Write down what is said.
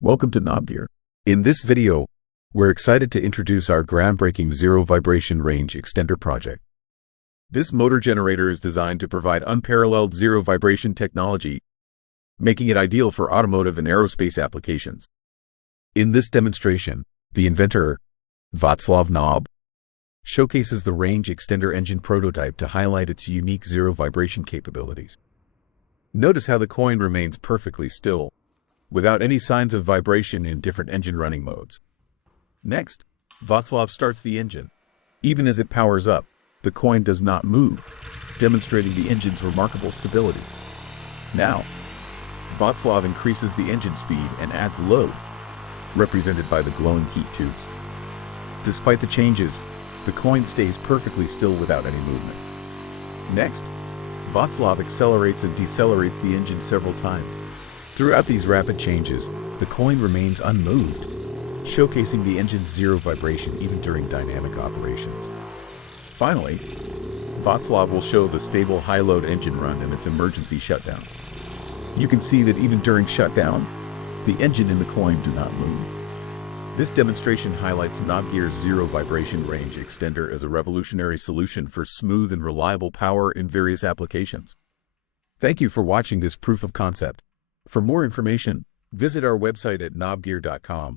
Welcome to Knobgear. In this video, we're excited to introduce our groundbreaking zero vibration range extender project. This motor generator is designed to provide unparalleled zero vibration technology, making it ideal for automotive and aerospace applications. In this demonstration, the inventor, Václav Knob, showcases the range extender engine prototype to highlight its unique zero vibration capabilities. Notice how the coin remains perfectly still, without any signs of vibration in different engine running modes. Next, Václav starts the engine. Even as it powers up, the coin does not move, demonstrating the engine's remarkable stability. Now, Václav increases the engine speed and adds load, represented by the glowing heat tubes. Despite the changes, the coin stays perfectly still without any movement. Next, Václav accelerates and decelerates the engine several times. Throughout these rapid changes, the coin remains unmoved, showcasing the engine's zero vibration even during dynamic operations. Finally, Václav will show the stable high-load engine run and its emergency shutdown. You can see that even during shutdown, the engine and the coin do not move. This demonstration highlights Knobgear's zero vibration range extender as a revolutionary solution for smooth and reliable power in various applications. Thank you for watching this proof of concept. For more information, visit our website at knobgear.com.